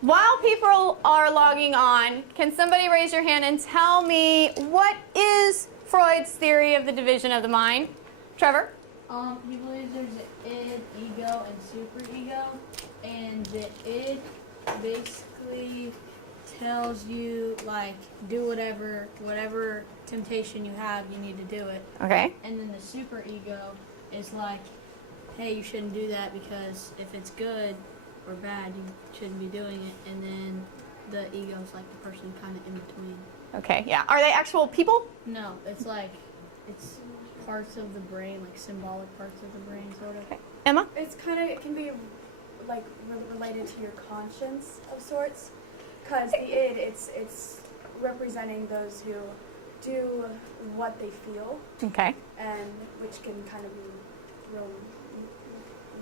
while people are logging on, can somebody raise your hand and tell me what is Freud's theory of the division of the mind? Trevor? He believes there's an id, ego, and superego, and the id basically tells you, like, do whatever temptation you have, you need to do it. Okay. And then the superego is like, hey, you shouldn't do that because if it's good or bad, you shouldn't be doing it. And then the ego is like the person kind of in between. Okay, yeah. Are they actual people? No, it's like, it's parts of the brain, like symbolic parts of the brain, sort of. Okay. Emma? It's kind of, it can be like related to your conscience of sorts, because the id, it's representing those who do what they feel, Okay. and which can kind of be real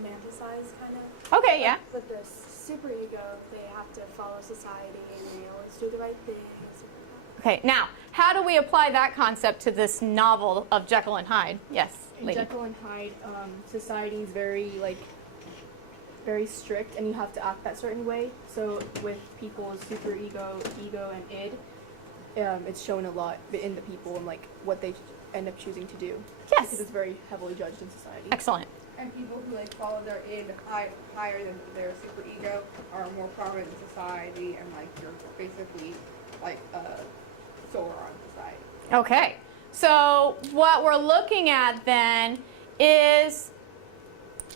romanticized, kind of. Okay, yeah. With the superego, they have to follow society and they always do the right thing. Okay, now, how do we apply that concept to this novel of Jekyll and Hyde? Yes, In lady. Jekyll and Hyde, society is very strict, and you have to act that certain way. So with people's superego, ego, and id, it's shown a lot in the people and like what they end up choosing to do. Yes. Because it's very heavily judged in society. Excellent. And people who like follow their id higher than their superego are more prominent in society, and like you're basically like soar on society. Okay, so what we're looking at then is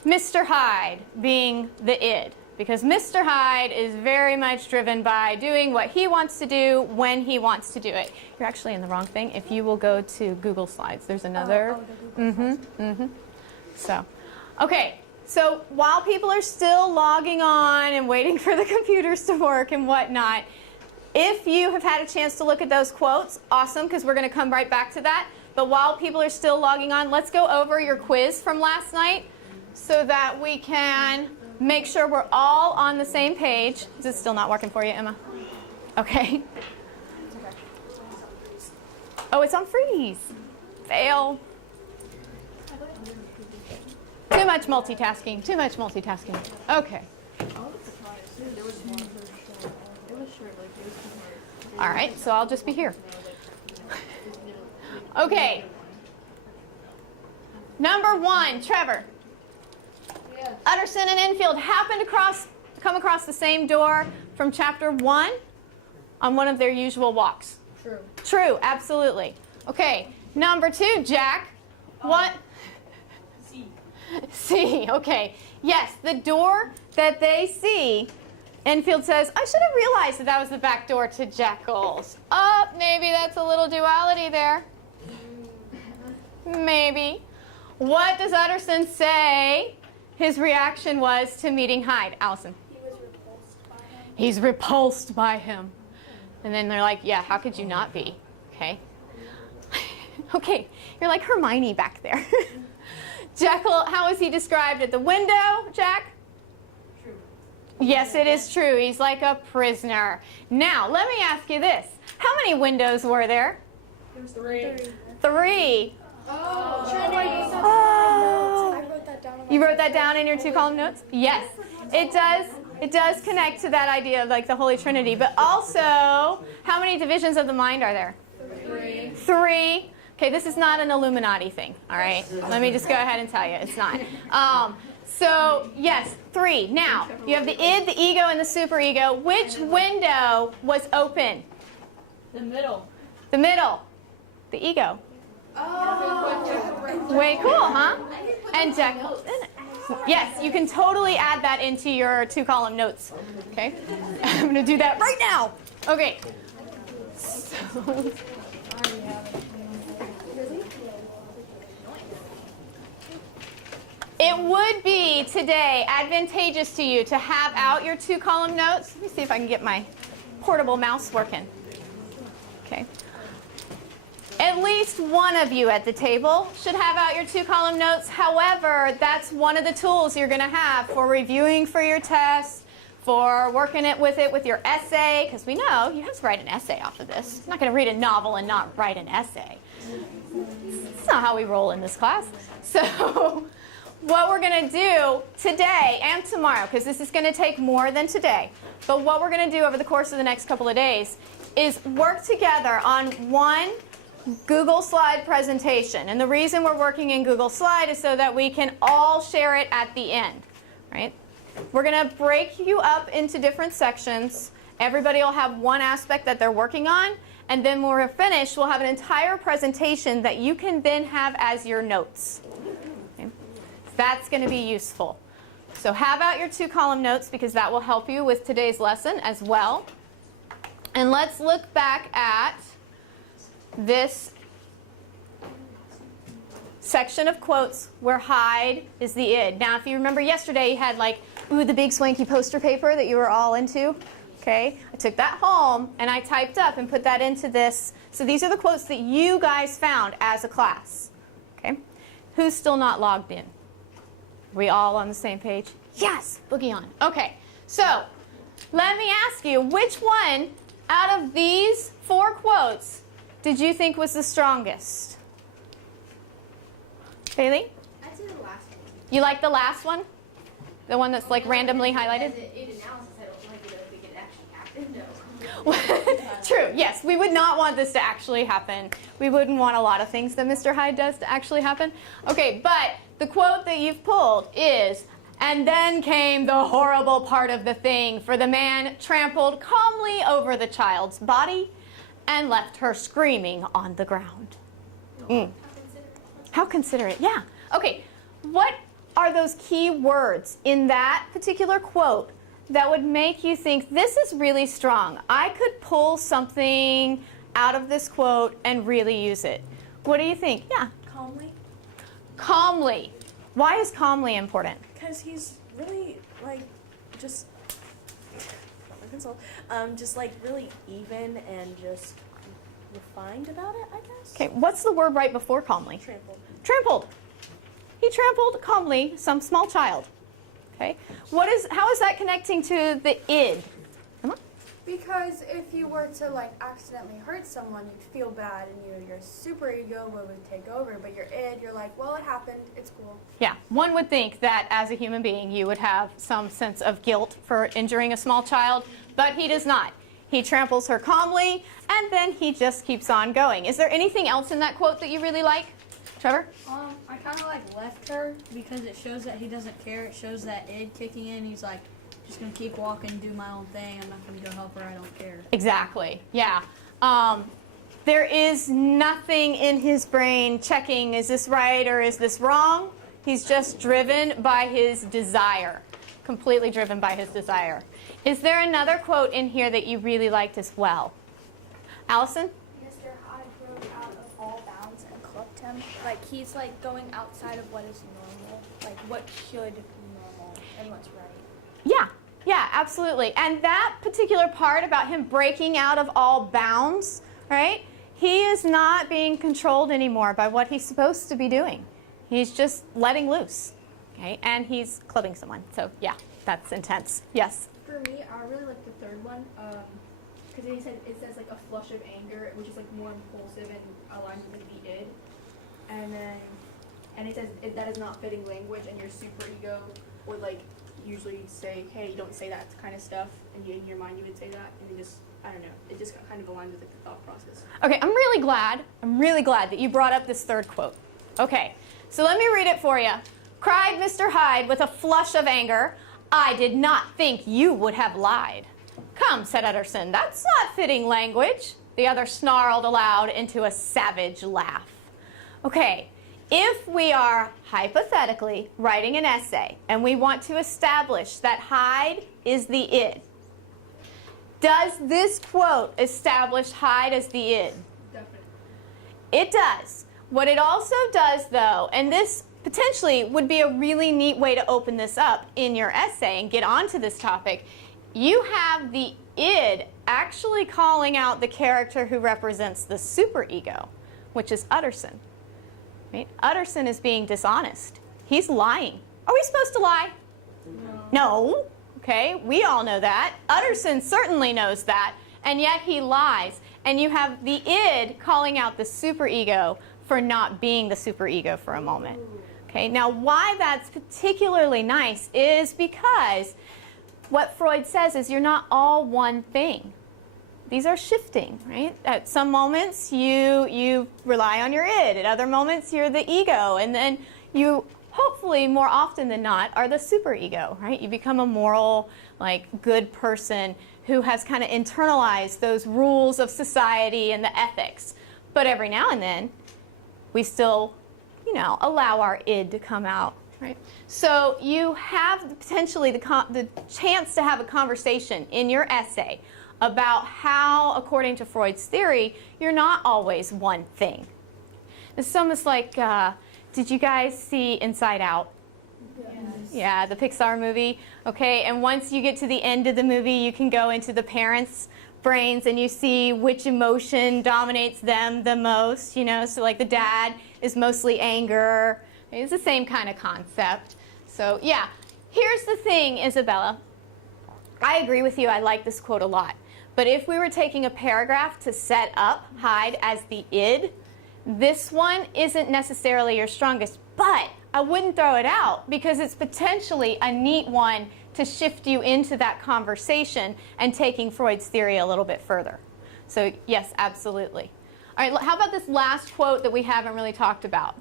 Mr. Hyde being the id, because Mr. Hyde is very much driven by doing what he wants to do when he wants to do it. You're actually in the wrong thing. If you will go to Google Slides, there's another. So, okay, so while people are still logging on and waiting for the computers to work and whatnot, if you have had a chance to look at those quotes, awesome, because we're going to come right back to that. But while people are still logging on, let's go over your quiz from last night so that we can make sure we're all on the same page. Is it still not working for you, Emma? Okay. Oh, it's on freeze. Fail. Too much multitasking. Too much multitasking. Okay. All right, so I'll just be here. Okay. Number 1, Trevor. Yeah. Utterson and Enfield happened to come across the same door from chapter 1 on one of their usual walks. True. True, absolutely. Okay, number 2, Jack. What? C. C, okay. Yes, the door that they see, Enfield says, I should have realized that that was the back door to Jekyll's. Oh, maybe that's a little duality there. Maybe. What does Utterson say his reaction was to meeting Hyde? Allison. He was repulsed by him. He's repulsed by him. And then they're like, yeah, how could you not be? Okay. Okay, you're like Hermione back there. Jekyll, how is he described at the window, Jack? True. Yes, it is true. He's like a prisoner. Now, let me ask you this. How many windows were there? There was 3. 3. Oh, I wrote that down. You wrote that down in your 2-column notes? Yes. It does. It does connect to that idea of like the Holy Trinity. But also, how many divisions of the mind are there? 3. 3. Okay, this is not an Illuminati thing, all right? Let me just go ahead and tell you, it's not. So, yes, 3. Now, you have the id, the ego, and the superego. Which window was open? The middle. The middle. The ego. Way cool, huh? And Jekyll. Yes, you can totally add that into your 2-column notes. Okay? I'm going to do that right now. Okay. So, it would be today advantageous to you to have out your 2-column notes. Let me see if I can get my portable mouse working. Okay. At least one of you at the table should have out your 2-column notes. However, that's one of the tools you're going to have for reviewing for your test, for working with your essay, because we know you have to write an essay off of this. You're not going to read a novel and not write an essay. That's not how we roll in this class. So what we're going to do today and tomorrow, because this is going to take more than today, but what we're going to do over the course of the next couple of days is work together on one Google Slide presentation. And the reason we're working in Google Slide is so that we can all share it at the end, right? We're going to break you up into different sections. Everybody will have one aspect that they're working on, and then when we're finished, we'll have an entire presentation that you can then have as your notes. Okay? That's going to be useful. So have out your 2-column notes because that will help you with today's lesson as well. And let's look back at this section of quotes where hide is the id. Now, if you remember yesterday, you had like, ooh, the big swanky poster paper that you were all into. Okay, I took that home and I typed up and put that into this. So these are the quotes that you guys found as a class. Okay, who's still not logged in? We all on the same page? Yes, boogie on. Okay, so let me ask you, which one out of these 4 quotes did you think was the strongest? Bailey? I'd say the last one. You like the last one? The one that's like randomly highlighted? As an id analysis, I don't like it if it can actually happen. No. True, yes. We would not want this to actually happen. We wouldn't want a lot of things that Mr. Hyde does to actually happen. Okay, but the quote that you've pulled is, "And then came the horrible part of the thing, for the man trampled calmly over the child's body and left her screaming on the ground." How considerate, yeah. Okay, what are those key words in that particular quote that would make you think this is really strong? I could pull something out of this quote and really use it. What do you think? Yeah. Calmly. Calmly. Why is calmly important? Because he's really, like, just like really even and just refined about it, I guess. Okay, what's the word right before calmly? Trampled. Trampled. He trampled calmly some small child. Okay. How is that connecting to the id? Emma? Because if you were to like accidentally hurt someone, you'd feel bad, and your super ego would take over. But your id, you're like, well, it happened. It's cool. Yeah, one would think that as a human being you would have some sense of guilt for injuring a small child, but he does not. He tramples her calmly, and then he just keeps on going. Is there anything else in that quote that you really like? Trevor? I kind of like left her because it shows that he doesn't care. It shows that id kicking in. He's like, just going to keep walking, do my own thing. I'm not going to go help her. I don't care. Exactly, yeah. There is nothing in his brain checking, is this right or is this wrong? He's just driven by his desire, completely driven by his desire. Is there another quote in here that you really liked as well? Allison? Mr. Hyde broke out of all bounds and clubbed him. Like, he's like going outside of what is normal, like what should be normal and what's right. Yeah, absolutely. And that particular part about him breaking out of all bounds, right? He is not being controlled anymore by what he's supposed to be doing. He's just letting loose, okay? And he's clubbing someone. So yeah, that's intense. Yes? For me, I really like the third one, because it says like a flush of anger, which is like more impulsive and aligned with the id. And it says that is not fitting language, and your super ego would like usually say, hey, don't say that kind of stuff, and in your mind you would say that, and it just, I don't know, it just kind of aligns with like, the thought process. Okay, I'm really glad that you brought up this third quote. Okay, so let me read it for you. Cried Mr. Hyde with a flush of anger, "I did not think you would have lied." "Come," said Utterson, "that's not fitting language." The other snarled aloud into a savage laugh. Okay, if we are hypothetically writing an essay and we want to establish that Hyde is the id, does this quote establish Hyde as the id? Definitely. It does. What it also does, though, and this potentially would be a really neat way to open this up in your essay and get onto this topic, you have the id actually calling out the character who represents the superego, which is Utterson. Right? Utterson is being dishonest. He's lying. Are we supposed to lie? No. Okay, we all know that. Utterson certainly knows that, and yet he lies. And you have the id calling out the superego for not being the superego for a moment. Okay, now why that's particularly nice is because what Freud says is you're not all one thing. These are shifting, right? At some moments you rely on your id, at other moments you're the ego, and then you hopefully more often than not are the superego, right? You become a moral, like, good person who has kind of internalized those rules of society and the ethics. But every now and then we still, you know, allow our id to come out, right? So you have potentially the chance to have a conversation in your essay about how, according to Freud's theory, you're not always one thing. It's almost like, did you guys see Inside Out? Yes. Yeah, the Pixar movie. Okay, and once you get to the end of the movie, you can go into the parents' brains and you see which emotion dominates them the most, you know, so like the dad is mostly anger. It's the same kind of concept. So yeah, here's the thing, Isabella. I agree with you, I like this quote a lot. But if we were taking a paragraph to set up Hyde as the id, this one isn't necessarily your strongest, but I wouldn't throw it out because it's potentially a neat one to shift you into that conversation and taking Freud's theory a little bit further. So yes, absolutely. All right, how about this last quote that we haven't really talked about?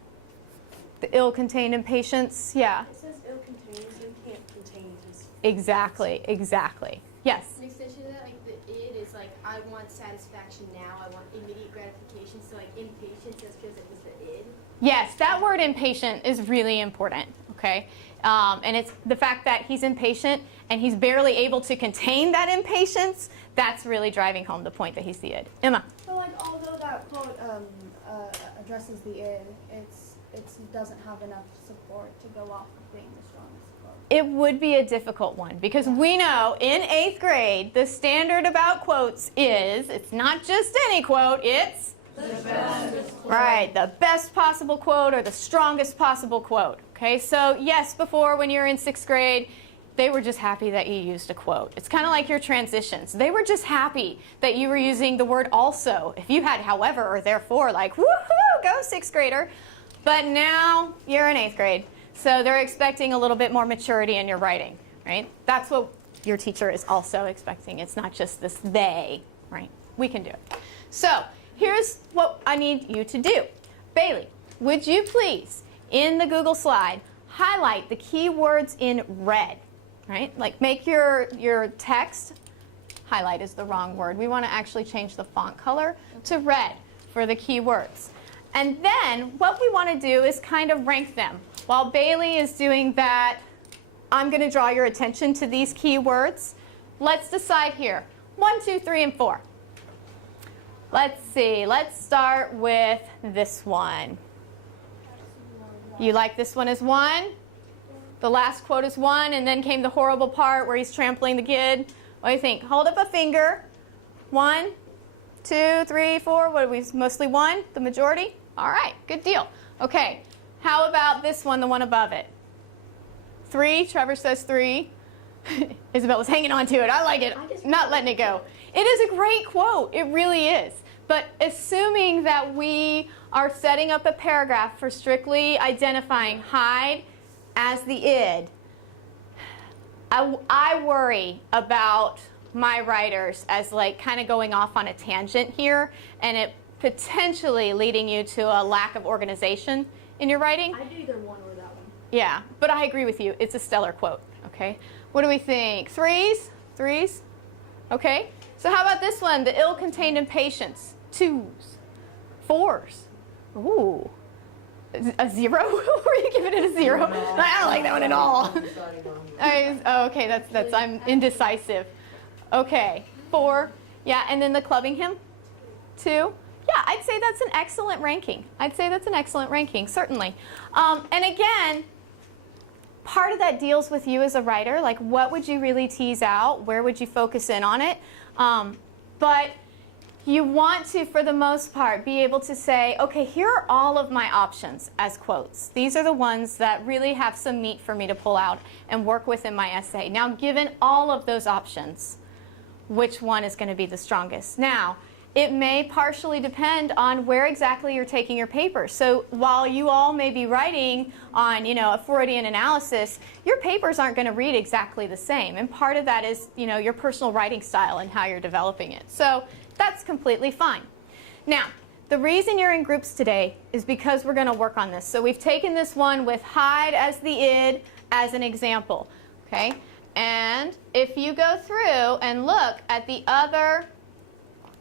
The ill-contained impatience, yeah. It says ill-contained, so you can't contain just. Exactly, exactly. Yes? An extension of that, like the id is like, I want satisfaction now, I want immediate gratification, so like impatience just feels like it's the id. Yes, that word impatient is really important, okay? And it's the fact that he's impatient and he's barely able to contain that impatience, that's really driving home the point that he's the id. Emma? So like, although that quote addresses the id, it doesn't have enough support to go off of being the strongest quote. It would be a difficult one because we know in 8th grade the standard about quotes is it's not just any quote, it's the best quote. Right, the best possible quote or the strongest possible quote. Okay, so yes, before when you were in 6th grade, they were just happy that you used a quote. It's kind of like your transitions. They were just happy that you were using the word also. If you had however or therefore, like woohoo, go 6th grader. But now you're in 8th grade. So they're expecting a little bit more maturity in your writing, right? That's what your teacher is also expecting. It's not just this they, right? We can do it. So here's what I need you to do. Bailey, would you please, in the Google slide, highlight the key words in red, right? Like make your text, highlight is the wrong word. We want to actually change the font color to red for the key words. And then what we want to do is kind of rank them. While Bailey is doing that, I'm going to draw your attention to these key words. Let's decide here. 1, 2, 3, and 4. Let's see. Let's start with this one. You like this one as 1? The last quote is 1, and then came the horrible part where he's trampling the kid. What do you think? Hold up a finger. 1, 2, 3, 4. What are we? Mostly 1? The majority? All right. Good deal. Okay. How about this one, the one above it? 3. Trevor says 3. Isabella's hanging on to it. I like it. Not letting it go. It is a great quote. It really is. But assuming that we are setting up a paragraph for strictly identifying Hyde as the id, I worry about my writers as like kind of going off on a tangent here and it potentially leading you to a lack of organization in your writing. I do either one or that one. Yeah, but I agree with you. It's a stellar quote, okay? What do we think? 3s? 3s? Okay. So how about this one? The ill-contained impatience. 2s. 4s. Ooh. A 0? Were you giving it a 0? I don't like that one at all. Oh, okay, that's I'm indecisive. Okay, 4. Yeah, and then the clubbing him? 2. Yeah, I'd say that's an excellent ranking. I'd say that's an excellent ranking, certainly. And again, part of that deals with you as a writer. Like, what would you really tease out? Where would you focus in on it? But you want to, for the most part, be able to say, okay, here are all of my options as quotes. These are the ones that really have some meat for me to pull out and work with in my essay. Now, given all of those options, which one is going to be the strongest? Now, it may partially depend on where exactly you're taking your paper. So while you all may be writing on, a Freudian analysis, your papers aren't going to read exactly the same. And part of that is, your personal writing style and how you're developing it. So that's completely fine. Now, the reason you're in groups today is because we're going to work on this. So we've taken this one with Hyde as the id as an example. Okay? And if you go through and look at the other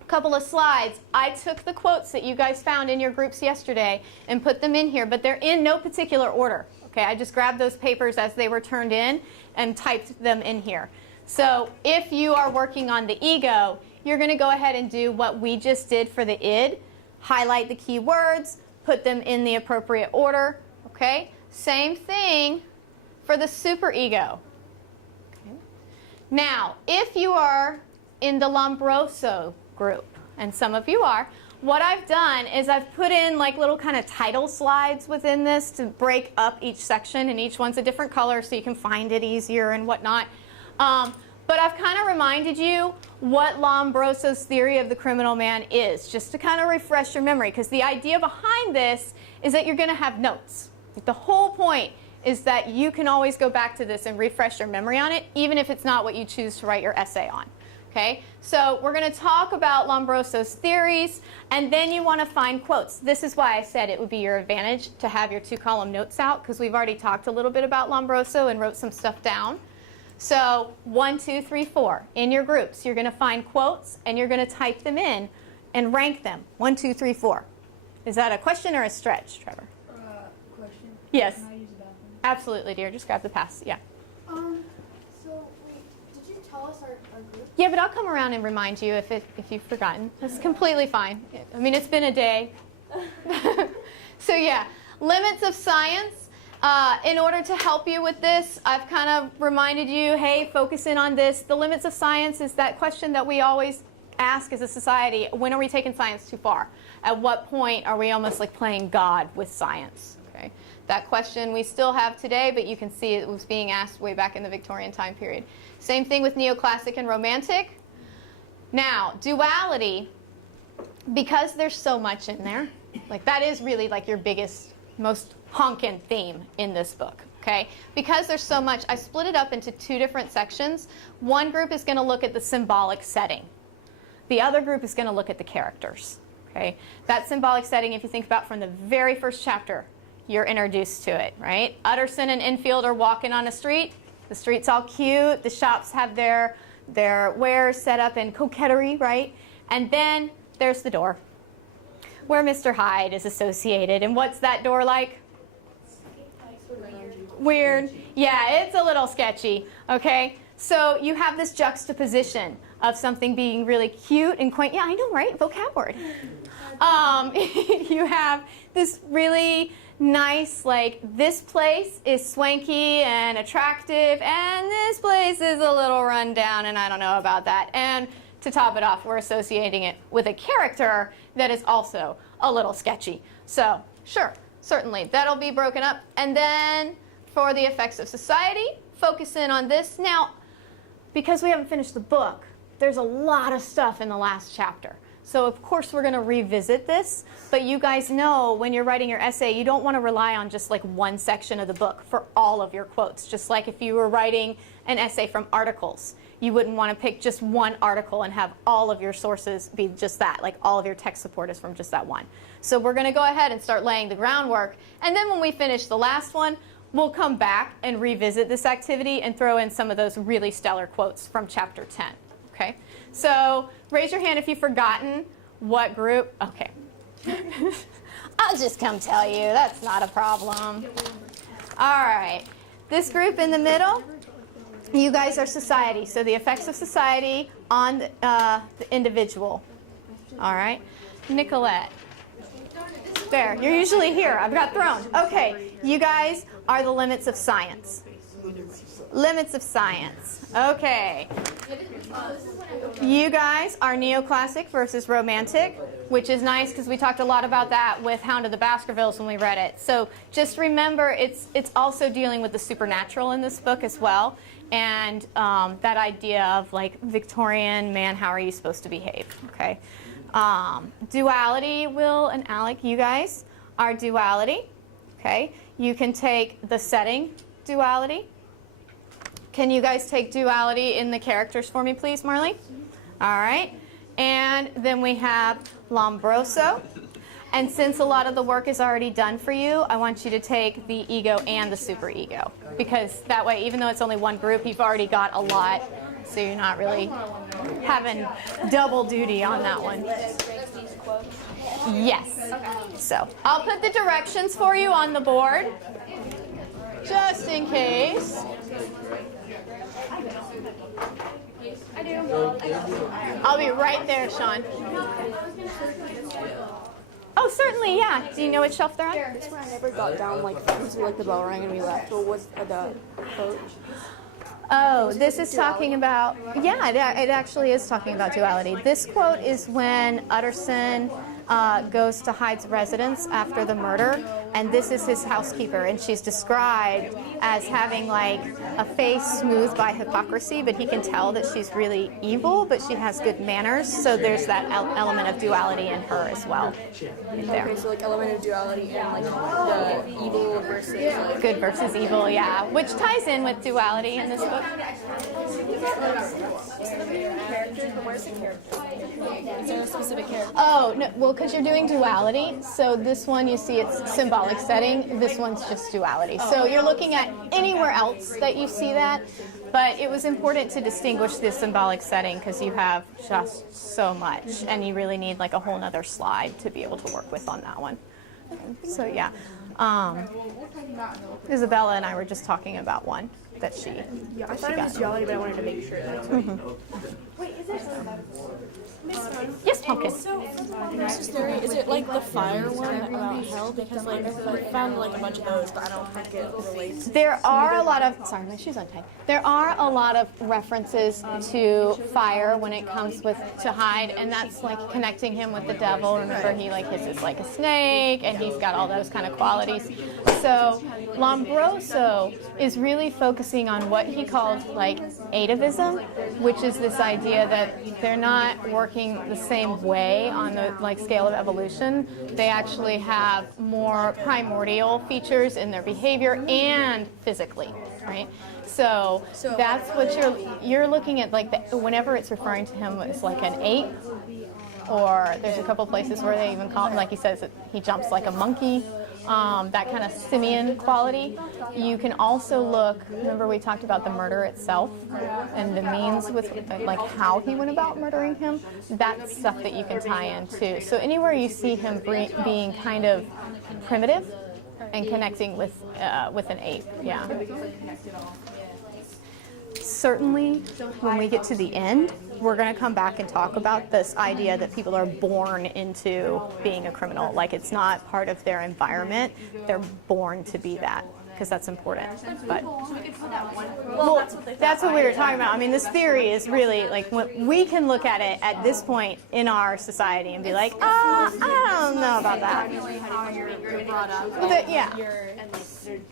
couple of slides, I took the quotes that you guys found in your groups yesterday and put them in here, but they're in no particular order. Okay, I just grabbed those papers as they were turned in and typed them in here. So if you are working on the ego, you're going to go ahead and do what we just did for the id, highlight the key words, put them in the appropriate order. Okay, same thing for the superego. Okay. Now, if you are in the Lombroso group, and some of you are, what I've done is I've put in like little kind of title slides within this to break up each section, and each one's a different color so you can find it easier and whatnot. But I've kind of reminded you what Lombroso's theory of the criminal man is, just to kind of refresh your memory, because the idea behind this is that you're going to have notes. Like, the whole point is that you can always go back to this and refresh your memory on it, even if it's not what you choose to write your essay on. Okay, so we're going to talk about Lombroso's theories, and then you want to find quotes. This is why I said it would be your advantage to have your 2-column notes out, because we've already talked a little bit about Lombroso and wrote some stuff down. So 1, 2, 3, 4. In your groups, you're going to find quotes, and you're going to type them in and rank them. 1, 2, 3, 4. Is that a question or a stretch, Trevor? Question. Yes. Can I use the bathroom? Absolutely, dear. Just grab the pass. Yeah. So wait, did you tell us our group? Yeah, but I'll come around and remind you if you've forgotten. That's completely fine. I mean, it's been a day. So yeah, limits of science. In order to help you with this, I've kind of reminded you, hey, focus in on this. The limits of science is that question that we always ask as a society: when are we taking science too far? At what point are we almost like playing God with science? Okay, that question we still have today, but you can see it was being asked way back in the Victorian time period. Same thing with neoclassic and romantic. Now, duality, because there's so much in there, like that is really like your biggest, most honkin' theme in this book. Okay? Because there's so much, I split it up into 2 different sections. One group is going to look at the symbolic setting. The other group is going to look at the characters. Okay? That symbolic setting, if you think about from the very first chapter, you're introduced to it, right? Utterson and Enfield are walking on a street. The street's all cute. The shops have their wares set up in coquetry, right? And then there's the door where Mr. Hyde is associated. And what's that door like? Weird. Yeah, it's a little sketchy, okay? So you have this juxtaposition of something being really cute and quaint. Yeah, I know, right? Vocab word. You have this really nice, like, this place is swanky and attractive, and this place is a little run down, and I don't know about that. And to top it off, we're associating it with a character that is also a little sketchy. So, sure, certainly, that'll be broken up. And then for the effects of society, focus in on this. Now, because we haven't finished the book, there's a lot of stuff in the last chapter. So of course we're going to revisit this, but you guys know when you're writing your essay, you don't want to rely on just like one section of the book for all of your quotes. Just like if you were writing an essay from articles, you wouldn't want to pick just one article and have all of your sources be just that, like all of your text support is from just that one. So we're going to go ahead and start laying the groundwork, and then when we finish the last one, we'll come back and revisit this activity and throw in some of those really stellar quotes from chapter 10. Okay? So raise your hand if you've forgotten what group. Okay. I'll just come tell you. That's not a problem. All right. This group in the middle, you guys are society. So the effects of society on the individual. All right. Nicolette. There. You're usually here. I've got thrown. Okay. You guys are the limits of science. Limits of science. Okay. You guys are neoclassic versus romantic, which is nice because we talked a lot about that with Hound of the Baskervilles when we read it. So just remember, it's also dealing with the supernatural in this book as well, and that idea of like Victorian man, how are you supposed to behave? Okay. Duality, Will and Alec, you guys are duality. Okay, you can take the setting duality. Can you guys take duality in the characters for me, please, Marley? All right. And then we have Lombroso. And since a lot of the work is already done for you, I want you to take the ego and the superego. Because that way, even though it's only one group, you've already got a lot. So you're not really having double duty on that one. Yes. So I'll put the directions for you on the board, just in case. I'll be right there, Sean. Oh, certainly, yeah. Do you know which shelf they're on? This one I never got down like until like the bell rang and we left. What was the coach? Oh, this is talking about, yeah, it actually is talking about duality. This quote is when Utterson goes to Hyde's residence after the murder, and this is his housekeeper, and she's described as having like a face smoothed by hypocrisy, but he can tell that she's really evil, but she has good manners, so there's that element of duality in her as well. Right there. Okay, so like element of duality and like the evil versus like Good versus evil, yeah, which ties in with duality in this book. Oh, no, well, because you're doing duality, so this one you see it's symbolic setting, this one's just duality. So you're looking at anywhere else that you see that, but it was important to distinguish this symbolic setting because you have just so much, and you really need like a whole nother slide to be able to work with on that one. So yeah, Isabella and I were just talking about one that she yeah. I thought it was duality, but I wanted to make sure. Wait, is there some? Yes, Pumpkin. Is it like the fire one about hell? Because like I found like a bunch of those, but I don't think it relates. There are a lot of, sorry, my shoe's untied. There are a lot of references to fire when it comes to Hyde, and that's like connecting him with the devil. Remember, he like hisses like a snake, and he's got all those kind of qualities. So Lombroso is really focusing on what he called like atavism, which is this idea that they're not working the same way on the like scale of evolution. They actually have more primordial features in their behavior and physically, right? So that's what you're looking at, like whenever it's referring to him as like an ape, or there's a couple places where they even call him, like he says that he jumps like a monkey, that kind of simian quality. You can also look, remember we talked about the murder itself and the means with like how he went about murdering him. That's stuff that you can tie in too. So anywhere you see him being kind of primitive and connecting with an ape, yeah. Certainly, when we get to the end, we're going to come back and talk about this idea that people are born into being a criminal. Like it's not part of their environment. They're born to be that, because that's important. But well, that's what we were talking about. I mean, this theory is really like we can look at it at this point in our society and be like, I don't know about that. Yeah.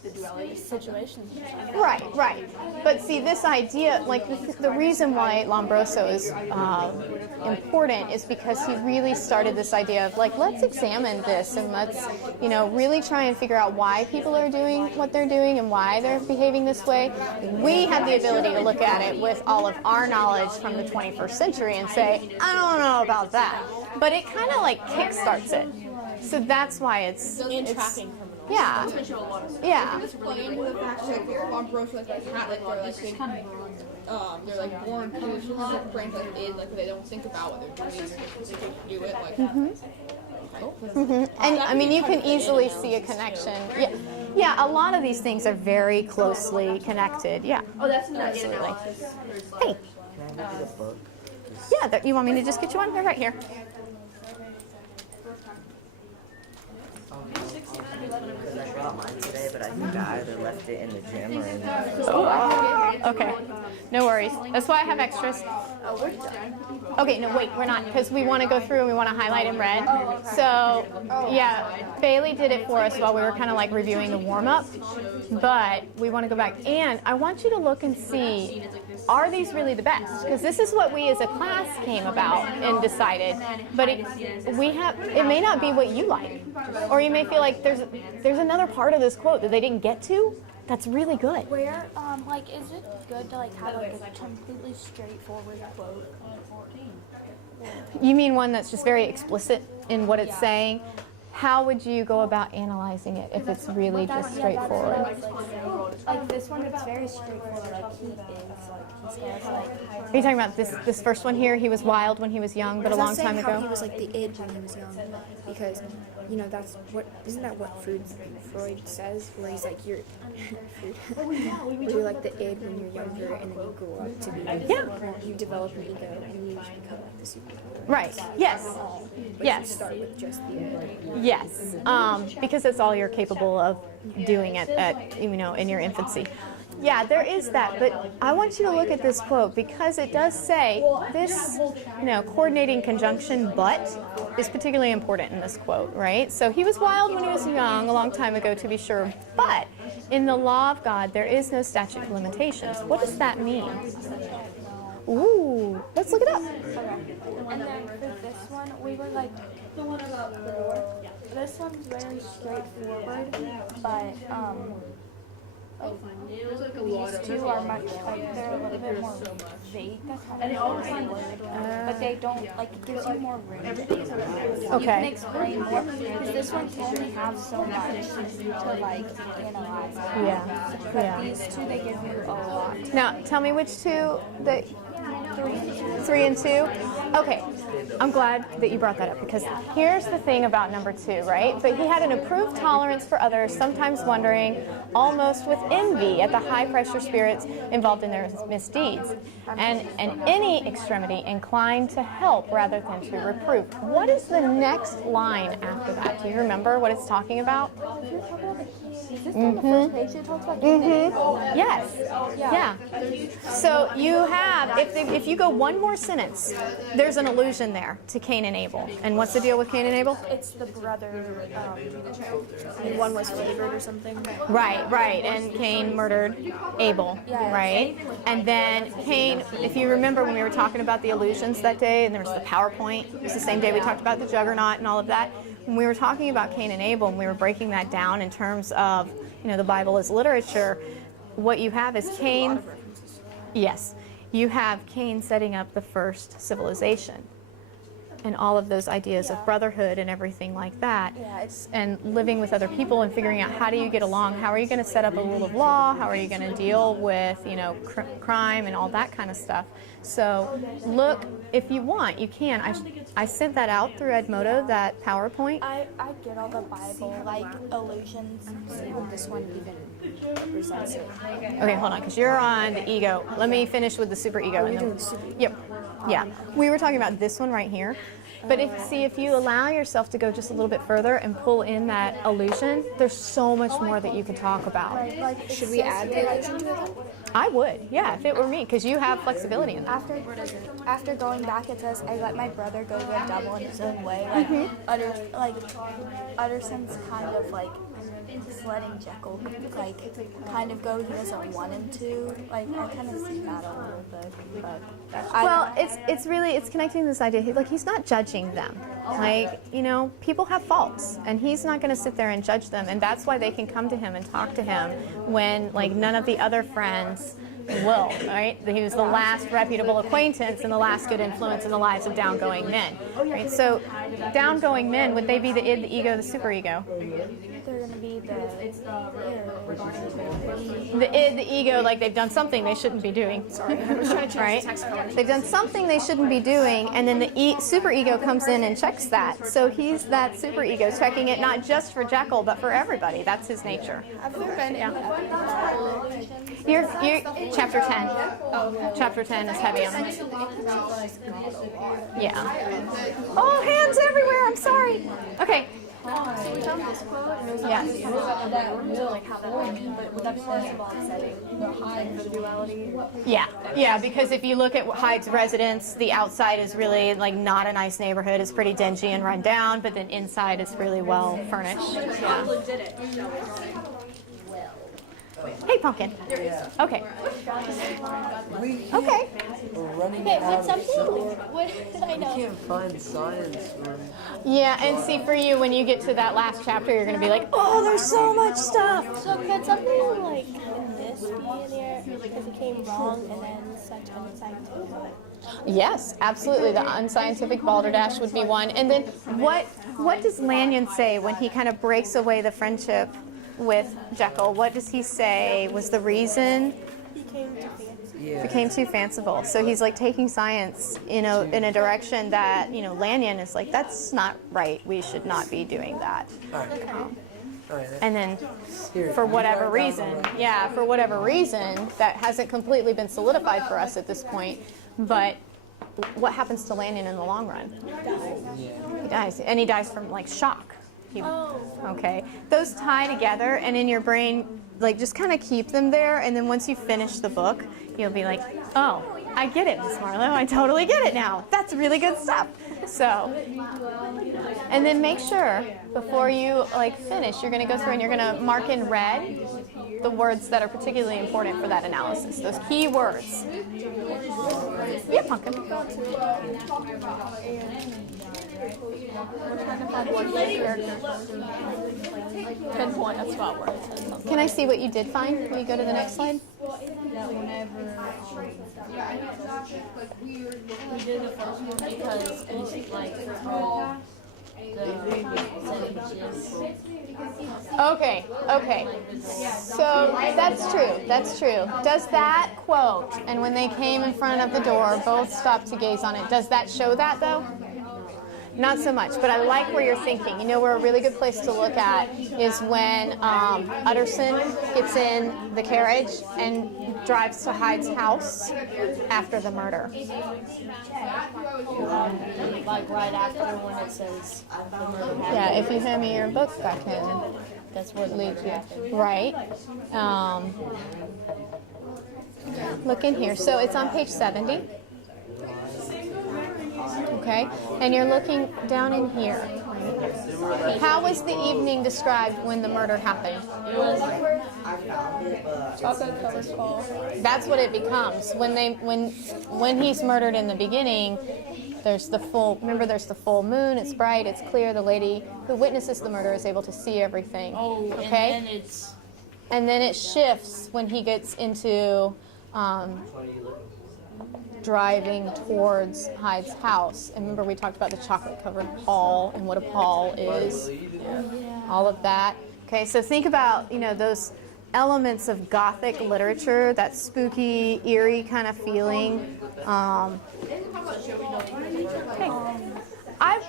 The duality situation. Right. But see, this idea, like the reason why Lombroso is important is because he really started this idea of like, let's examine this and let's, really try and figure out why people are doing what they're doing and why they're behaving this way. We have the ability to look at it with all of our knowledge from the 21st century and say, I don't know about that. But it kind of like kickstarts it. So that's why it's tracking. Yeah. Yeah. This play into the fact that Lombroso is like cat, they're like born to their brains like id, like they don't think about what they're doing, they just do it like. And I mean, you can easily see a connection. Yeah. A lot of these things are very closely connected. Yeah. Oh, that's Absolutely. Hey. Yeah. You want me to just get you one? They're right here. Because I brought mine today, but I think I either left it in the gym or in the... Oh, okay. No worries. That's why I have extras. Okay, no, wait, we're not, because we want to go through and we want to highlight in red. So, yeah, Bailey did it for us while we were kind of like reviewing the warm-up, but we want to go back. And I want you to look and see are these really the best? Because this is what we as a class came about and decided, but it may not be what you like. Or you may feel like there's another part of this quote that they didn't get to that's really good. Where, like, is it good to, like, have, like, a completely straightforward quote? You mean one that's just very explicit in what it's saying? How would you go about analyzing it if it's really just straightforward? Like this one, it's very straightforward. Like he is, like he says, like. Are you talking about this first one here? He was wild when he was young, but a long time How he ago? was like the id when he was young, because that's what isn't that what Freud says, where he's like you're like the id when you're younger, and then you grow up to be you develop an ego and you become like the super. Right. Yes. But Yes. You start with just the id. Yes. Because that's all you're capable of doing at in your infancy. Yeah, there is that, but I want you to look at this quote because it does say this, coordinating conjunction but is particularly important in this quote, right? So he was wild when he was young, a long time ago to be sure, but in the law of God there is no statute of limitations. What does that mean? Ooh, let's look it up. And then for this one, we were like, this one's very straightforward, but these two are much like they're a little bit more vague. That's kind of the right word, but they don't like it gives you more room. You can explain more because this one only have so much to like analyze. Yeah. But these two they give you a lot. Now, tell me which two that 3 and 2? Okay, I'm glad that you brought that up because here's the thing about number 2, right? But he had an approved tolerance for others, sometimes wondering, almost with envy at the high-pressure spirits involved in their misdeeds, and any extremity inclined to help rather than to reprove. What is the next line after that? Do you remember what it's talking about? Is this on the first page? It talks about Yes. Yeah. So you have, if you go one more sentence, there's an allusion there to Cain and Abel. And what's the deal with Cain and Abel? It's the brother. One was favored or something. Right. And Cain murdered Abel, right? And then Cain, if you remember when we were talking about the allusions that day, and there was the PowerPoint, it was the same day we talked about the juggernaut and all of that. When we were talking about Cain and Abel, and we were breaking that down in terms of, the Bible as literature, what you have is Cain. Yes. You have Cain setting up the first civilization and all of those ideas of brotherhood and everything like that, and living with other people and figuring out how do you get along, how are you going to set up a rule of law, how are you going to deal with crime and all that kind of stuff. So look, if you want, you can. I sent that out through Edmodo, that PowerPoint. I get all the Bible like allusions. See what this one even represents it. Okay, hold on, because you're on the ego. Let me finish with the super ego. You're doing super ego. Yep. Yeah. We were talking about this one right here. But if you allow yourself to go just a little bit further and pull in that illusion, there's so much more that you could talk about. Should we add the illusion to it? I would, yeah, if it were me, because you have flexibility in that. After going back, it says, I let my brother go the devil in his own way. Utterson's kind of like letting Jekyll kind of go. He doesn't want him to. I kind of see that a little bit. But it's connecting to this idea. He's not judging them. People have faults, and he's not going to sit there and judge them, and that's why they can come to him and talk to him when none of the other friends will, right? He was the last reputable acquaintance and the last good influence in the lives of downgoing men, right? So downgoing men, would they be the id, the ego, the superego? they're going to be the id, the ego, like they've done something they shouldn't be doing. Sorry, I was trying to change the Right? text. They've done something they shouldn't be doing, and then the superego comes in and checks that. So he's that superego checking it not just for Jekyll, but for everybody. That's his nature. You're chapter 10. Chapter 10 is heavy on it. Yeah. Oh, hands everywhere. I'm sorry. Okay. Yes. Yeah, because if you look at Hyde's residence, the outside is really not a nice neighborhood. It's pretty dingy and run down, but then inside is really well furnished. Yeah. Hey, Pumpkin. Okay. Okay. Okay, what's something? What I know. Can't find science for Yeah, and see, for you, when you get to that last chapter, you're going to be like, oh, there's so much stuff. So could something like in this be in there because it came wrong and then such unscientific? Yes, absolutely. The unscientific balderdash would be one. And then what does Lanyon say when he kind of breaks away the friendship with Jekyll? What does he say was the reason? Became too fanciful. So he's like taking science, in a direction that, Lanyon is like, that's not right. We should not be doing that. All right. And then Here, for you whatever write down reason, the for whatever reason, that hasn't completely been solidified for us at this point. But what happens to Lanyon in the long run? He dies. And he dies from like shock. Okay. Those tie together, and in your brain, like, just kind of keep them there, and then once you finish the book, you'll be like, oh, I get it, Miss Marlowe. I totally get it now. That's really good stuff. So, and then make sure before you finish, you're going to go through and you're going to mark in red the words that are particularly important for that analysis. Those key words. Yeah, Pumpkin. Pinpoint a spot where it says something. Can I see what you did find? Will you go to the next slide? That whenever we did the first one because it's like for all the sentences. Okay. So that's true. Does that quote, and when they came in front of the door, both stopped to gaze on it, does that show that though? Not so much, but I like where you're thinking. You know where a really good place to look at is when Utterson gets in the carriage and drives to Hyde's house after the murder. Like right after when it says the murder happened. Yeah, if you hand me your book, I can That's where the murder happened. right. Look in here. So it's on page 70. Okay, and you're looking down in here. How was the evening described when the murder happened? Chocolate covered fall. That's what it becomes. When he's murdered in the beginning, there's the full moon, it's bright, it's clear, the lady who witnesses the murder is able to see everything. Oh, okay? And then it shifts when he gets into driving towards Hyde's house. And remember we talked about the chocolate-covered pall and what a pall is. All of that. Okay, so think about, those elements of Gothic literature, that spooky, eerie kind of feeling.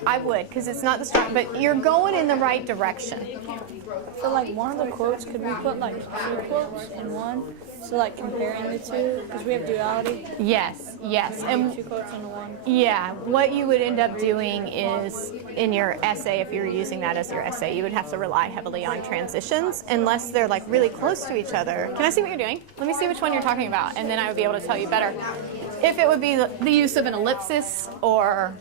I would, because it's not the strong, but you're going in the right direction. So like one of the quotes, could we put like two quotes in one? So like comparing the two, because we have duality. Yes. And two quotes into one. yeah, what you would end up doing is in your essay, if you were using that as your essay, you would have to rely heavily on transitions unless they're like really close to each other. Can I see what you're doing? Let me see which one you're talking about, and then I would be able to tell you better. If it would be the use of an ellipsis or...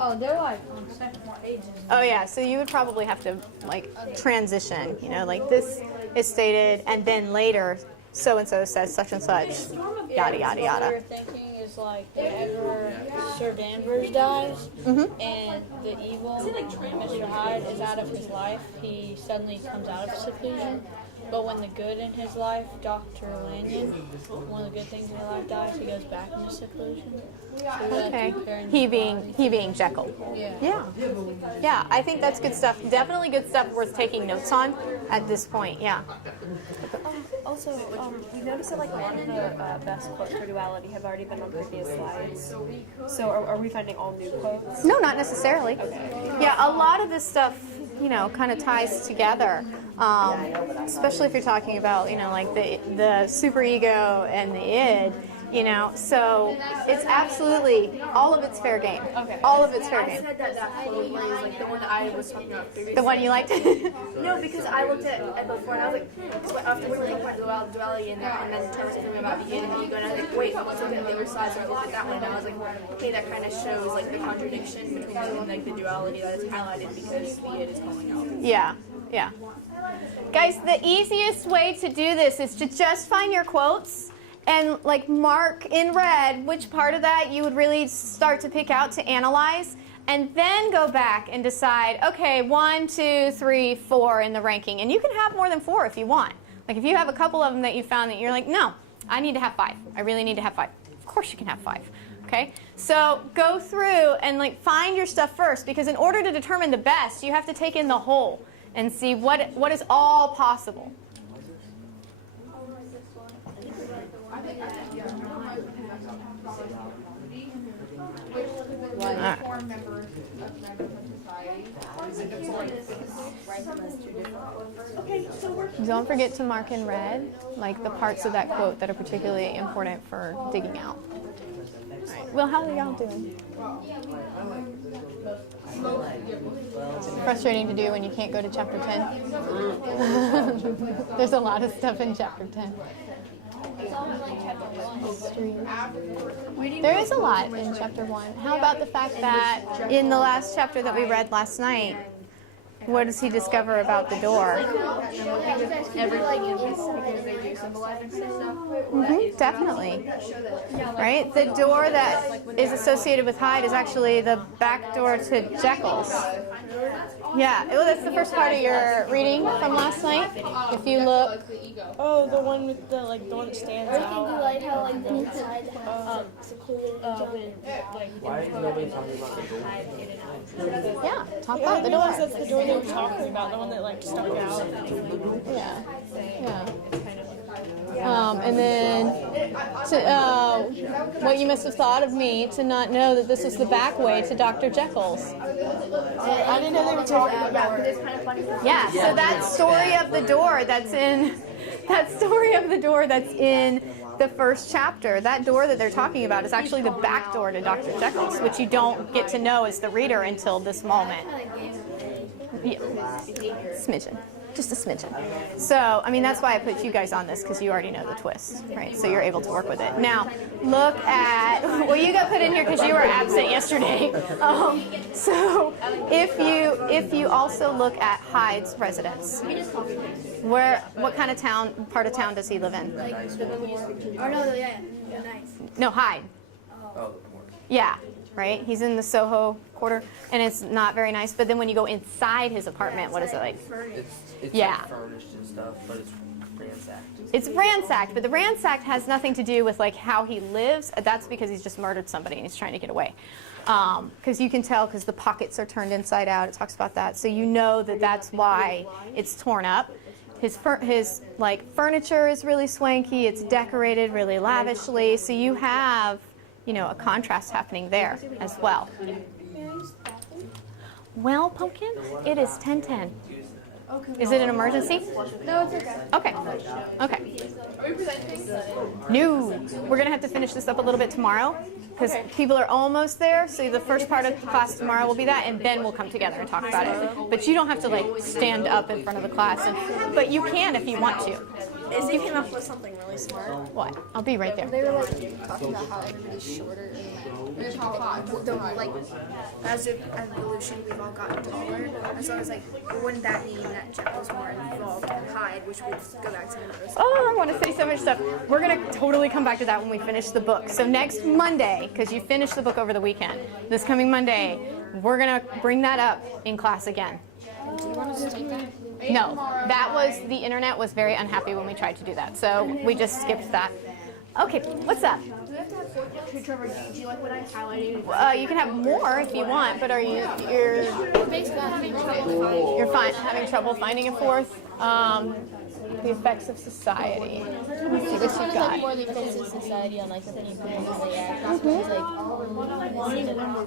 Oh, they're like on second more pages. Oh yeah, so you would probably have to like transition, like this is stated and then later so-and-so says such and such, yada, yada, What yada. we're thinking is like whenever Sir Danvers dies and the evil Mr. Hyde is out of his life, he suddenly comes out of seclusion. But when the good in his life, Dr. Lanyon, one of the good things in his life dies, he goes back into seclusion. So Okay. He being Jekyll. Yeah, I think that's good stuff. Definitely good stuff worth taking notes on at this point, yeah. Also, we noticed that like a lot of the best quotes for duality have already been on previous slides. So are we finding all new quotes? No, not necessarily. Yeah, a lot of this stuff, kind of ties together. Especially if you're talking about, like the superego and the id. You know, so it's absolutely, all of it's fair game. Okay. All of it's fair I game. said that quote where it's like the one that I was talking about previously. The one you liked? No, because I looked at it before and I was like, so after we were talking about duality and then Trevor was talking about the id and the ego, and I was like, wait, let's look at the other side. So I looked at that one and I was like, okay, that kind of shows like the contradiction between like the duality that is highlighted because the id is calling out. Yeah, yeah. Guys, the easiest way to do this is to just find your quotes and like mark in red which part of that you would really start to pick out to analyze, and then go back and decide, okay, 1, 2, 3, 4 in the ranking. And you can have more than 4 if you want. Like if you have a couple of them that you found that you're like, no, I need to have 5. I really need to have 5. Of course you can have 5. Okay? So go through and like find your stuff first, because in order to determine the best, you have to take in the whole and see what is all possible. Don't forget to mark in red, like the parts of that quote that are particularly important for digging out. All right. Well, how are y'all doing? It's frustrating to do when you can't go to chapter 10. There's a lot of stuff in chapter 10. There is a lot in chapter 1. How about the fact that in the last chapter that we read last night, what does he discover about the door? Everything is because they do symbolize and stuff. Definitely. Right? The door that is associated with Hyde is actually the back door to Jekyll's. Yeah, well, that's the first part of your reading from last night. If you look, Oh, the one with the the one that stands out. like how like the inside secluded Why is nobody talking about the door? yeah, talk Yeah, about the I realized door. that's the door they were talking about, the one that stuck out. Yeah, yeah. And then, what you must have thought of me to not know that this is the back way to Dr. Jekyll's. I didn't know they were talking about it. Yeah, so that story of the door that's in the first chapter, that door that they're talking about is actually the back door to Dr. Jekyll's, which you don't get to know as the reader until this moment. Yeah. Smidgen. Just a smidgen. So, I mean, that's why I put you guys on this, because you already know the twist, right? So you're able to work with it. Now, look at, well, you got put in here because you were absent yesterday. So if you also look at Hyde's residence, what kind of part of town does he live in? No, Hyde. Yeah, right? He's in the Soho quarter, and it's not very nice. But then when you go inside his apartment, what is it like? It's Yeah. like furnished and stuff, but it's ransacked. It's ransacked, but the ransacked has nothing to do with like how he lives. That's because he's just murdered somebody and he's trying to get away. Because you can tell, because the pockets are turned inside out. It talks about that, so you know that that's why it's torn up. His furniture is really swanky. It's decorated really lavishly, so you have a contrast happening there as well. Well, Pumpkin, it is 10:10. Is it an emergency? No, it's okay. Okay. Okay. No, we're gonna have to finish this up a little bit tomorrow, because people are almost there. So the first part of class tomorrow will be that, and then we'll come together and talk about it. But you don't have to stand up in front of the class, but you can if you want to. Izzy came up with something really smart. What? I'll be right there. They were talking about how everybody's shorter. As of evolution, we've all gotten taller. And so I was like, wouldn't that mean that Jekyll's more involved in Hyde, which would go back to the Oh, I want to say so much stuff. We're going to totally come back to that when we finish the book. So next Monday, because you finished the book over the weekend, this coming Monday, we're going to bring that up in class again. Do you want us to take that? No, the internet was very unhappy when we tried to do that. So we just skipped that. Okay, what's up? Trevor, do you like what I highlighted? You can have more if you want, but you're fine having trouble finding a fourth? The effects of society. Let's see what you Like got. more the effects of society on like the people and how they act. It's like,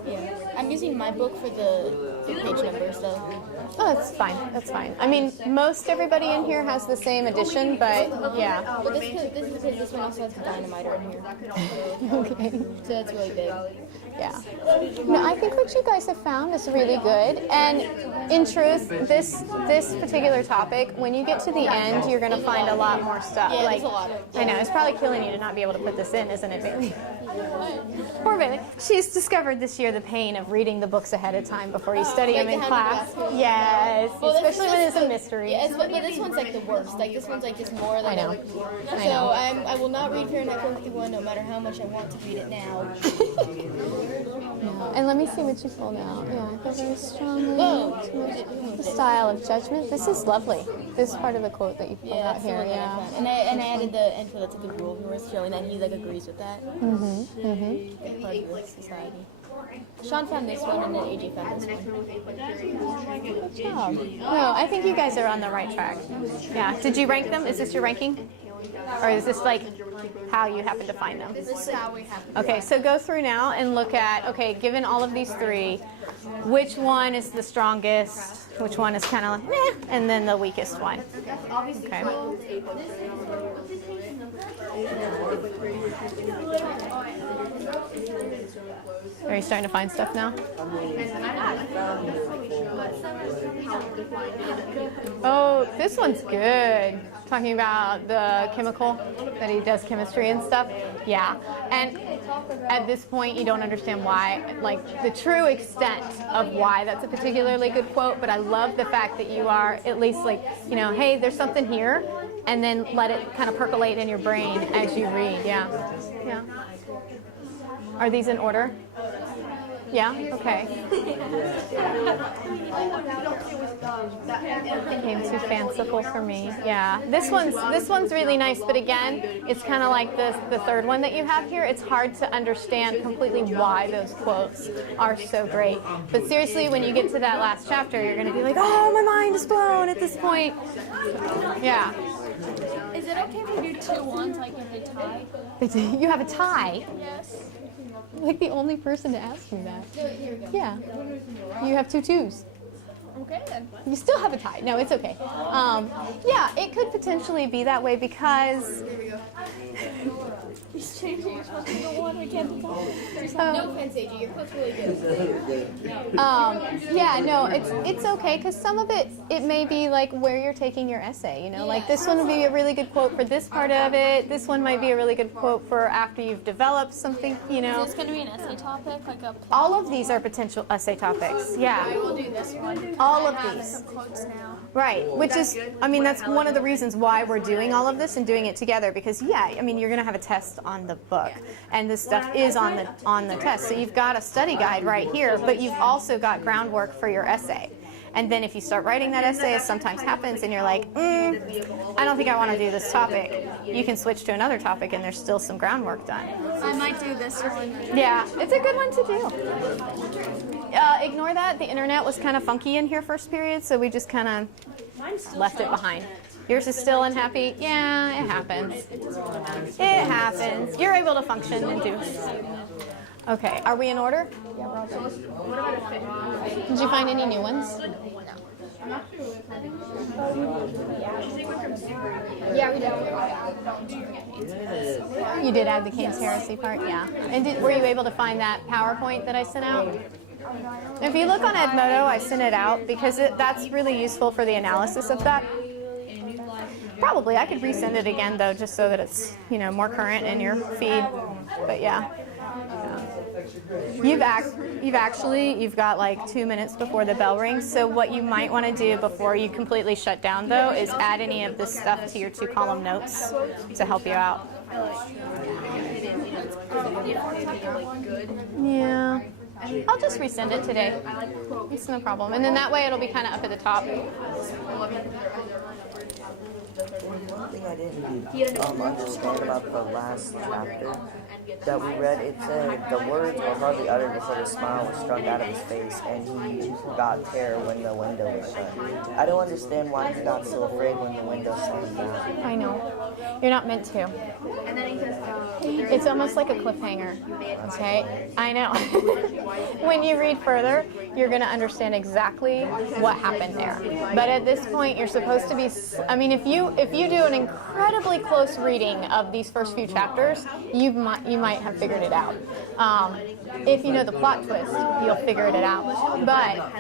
yeah. I'm using my book for the page numbers though. Oh, that's fine. That's fine. I mean, most everybody in here has the same edition, but yeah. But this one also has the dynamiter in here. Okay. So that's really big. Yeah. No, I think what you guys have found is really good. And in truth, this particular topic, when you get to the end, you're going to find a lot more stuff. Yeah, like, there's a lot. I know, it's probably killing you to not be able to put this in, isn't it, Bailey? Poor Bailey. She's discovered this year the pain of reading the books ahead of time before you study them in class. Yes, especially when it's a mystery. Yeah, but this one's like the worst. Like this one's like just more than I know. So I will not read Fahrenheit 451 no matter how much I want to read it now. And let me see what you pulled out. Yeah, I feel very strongly. Whoa. The style of judgment. This is lovely. This part of the quote that you pulled out That's the here. one that I Yeah. found. And I added the intro that's a good rule of yours, showing that he like agrees with that. Part of the society. Sean found this one and then AJ found this one. Oh. No, I think you guys are on the right track. Yeah. Did you rank them? Is this your ranking? Or is this like how you happen to find them? This is how we have. Okay, so go through now and look at, okay, given all of these three, which one is the strongest, which one is kind of like, meh, and then the weakest one. Okay. Are you starting to find stuff now? Oh, this one's good. Talking about the chemical, that he does chemistry and stuff. Yeah. And at this point, you don't understand why, like the true extent of why that's a particularly good quote, but I love the fact that you are at least like, you know, hey, there's something here, and then let it kind of percolate in your brain as you read. Yeah. Yeah. Are these in order? Yeah? Okay. Became too fanciful for me. Yeah. This one's really nice, but again, it's kind of like the third one that you have here. It's hard to understand completely why those quotes are so great. But seriously, when you get to that last chapter, you're going to be like, oh, my mind is blown at this point. Yeah. Is it okay if we do 2-1 like if they tie? You have a tie? Yes. Like the only person to ask me that. Yeah. You have 2 2s. Okay then. You still have a tie. No, it's okay. Yeah, it could potentially be that way because. He's changing. You're supposed to go one again. No offense, AJ, your quote's really good. Yeah, no, it's okay because some of it may be like where you're taking your essay. You know, like this one would be a really good quote for this part of it. This one might be a really good quote for after you've developed something. You know. Is this going to be an essay topic, like a? All of these are potential essay topics. Yeah. I will do this one. All of I have these. some quotes now. Right, which is, I mean, that's one of the reasons why we're doing all of this and doing it together because, yeah, I mean, you're going to have a test on the book, and this stuff is on the test. So you've got a study guide right here, but you've also got groundwork for your essay. And then if you start writing that essay, as sometimes happens, and you're like, I don't think I want to do this topic, you can switch to another topic, and there's still some groundwork done. I might do this one. Yeah, it's a good one to do. Ignore that. The internet was kind of funky in here first period, so we just kind of left it behind. Yours is still unhappy? Yeah, it happens. It happens. You're able to function and do. Okay, are we in order? Yeah, we're all good. Did you find any new ones? Yeah, we did. You did add the King's Heresy part? Yeah. And were you able to find that PowerPoint that I sent out? If you look on Edmodo, I sent it out because that's really useful for the analysis of that. Probably. I could resend it again, though, just so that it's, you know, more current in your feed. But, yeah. You've got like 2 minutes before the bell rings. So what you might want to do before you completely shut down, though, is add any of this stuff to your 2-column notes to help you out. Yeah. I'll just resend it today. It's no problem. And then that way it'll be kind of up at the top. One thing I didn't understand about the last chapter that we read, it said the words were hardly uttered before the smile was struck out of his face, and he got terror when the window was shut. I don't understand why he got so afraid when the window slammed down. I know. You're not meant to. It's almost like a cliffhanger. Okay? I know. When you read further, you're going to understand exactly what happened there. But at this point, you're supposed to be, I mean, if you do an incredibly close reading of these first few chapters, you might have figured it out. If you know the plot twist, you'll figure it out. But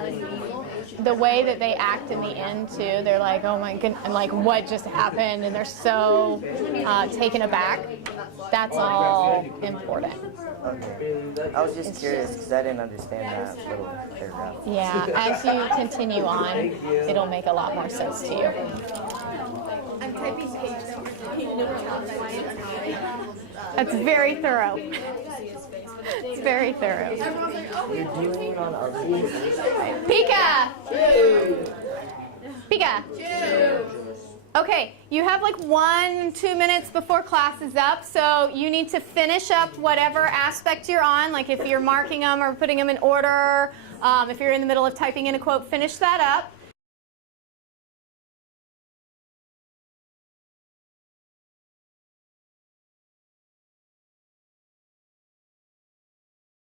the way that they act in the end too, they're like, oh my goodness, and like what just happened, and they're so taken aback. That's all important. Okay. I was just curious because I didn't understand that little paragraph. Yeah, as you continue on, it'll make a lot more sense to you. I'm typing page numbers on That's very thorough. It's very thorough. You're doing it on other pages? Pika! Pika! Okay, you have like 1-2 minutes before class is up, so you need to finish up whatever aspect you're on, like if you're marking them or putting them in order, if you're in the middle of typing in a quote, finish that up.